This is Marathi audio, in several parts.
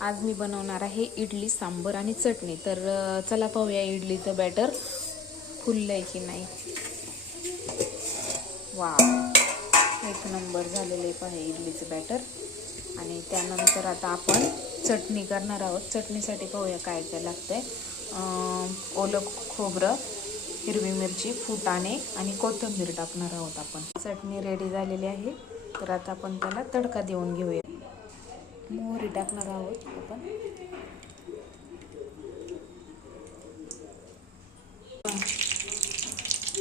आज मी बनवणार आहे इडली सांबर आणि चटणी। तर चला पाहूया इडलीचं बॅटर फुललंय की नाही। वाव, एक नंबर झालेले पाहे इडलीचं बॅटर। आणि त्यानंतर आता आपण चटणी करणार आहोत। चटणीसाठी पाहूया काय काय लागतंय। ओलं खोबरं, हिरवी मिरची, फुटाणे आणि कोथिंबीर टाकणार आहोत आपण। चटणी रेडी झालेली आहे। तर आता आपण त्याला तडका देऊन घेऊया। मोहरी टाकणार आहोत आपण।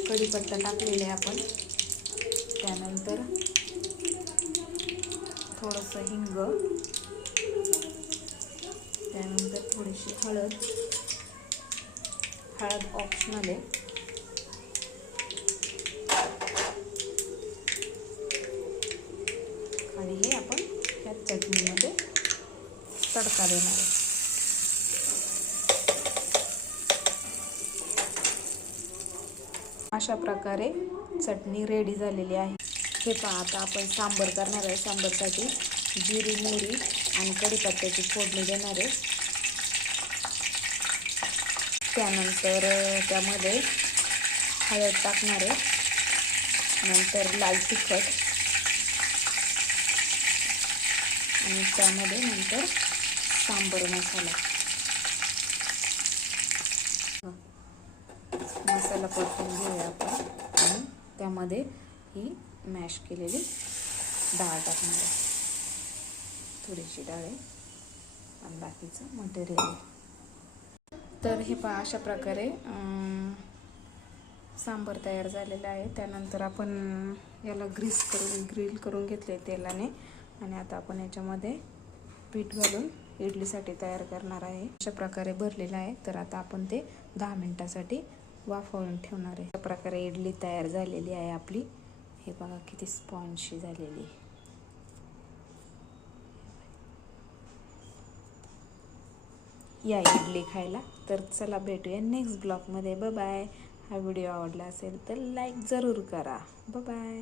कढीपत्ता टाकलेला आहे आपण। त्यानंतर थोडंसं हिंग, त्यानंतर थोडीशी हळद ऑप्शनल आहे। आणि हे आपण या चटणीमध्ये तडका देणार आहे। अशा प्रकारे चटणी रेडी झालेली आहे। हे पहा, आता आपण सांबर करणार आहे। सांबरसाठी जिरी, मोहरी आणि कढीपत्त्याची फोडणी देणार आहे। त्यानंतर त्यामध्ये हळद टाकणार आहे, नंतर लाल तिखट आणि त्यामध्ये नंतर सांबर मसाला परतून घेऊया आपण। आणि त्यामध्ये ही मॅश केलेली डाळ टाकणार आहे। थोडीशी डाळ आहे आणि बाकीचं मटेरियल आहे। तर हे पहा, अशा प्रकारे सांबर तयार झालेलं आहे। त्यानंतर आपण याला ग्रिल करून घेतले तेलाने। आणि आता आपण याच्यामध्ये पीठ घालून इडलीसाठी तयार करणार आहे। अशा प्रकारे भरलेलं आहे। तर आता आपण ते 10 मिनिटासाठी वाफवून ठेवणार आहे। अशा प्रकारे इडली तयार झालेली आहे आपली। हे बघा किती स्पॉन्जी झालेली आहे। या इडली खायला। तर चला भेटूया नेक्स्ट ब्लॉगमध्ये। Bye bye. हा व्हिडिओ आवडला असेल तर लाईक जरूर करा। Bye bye.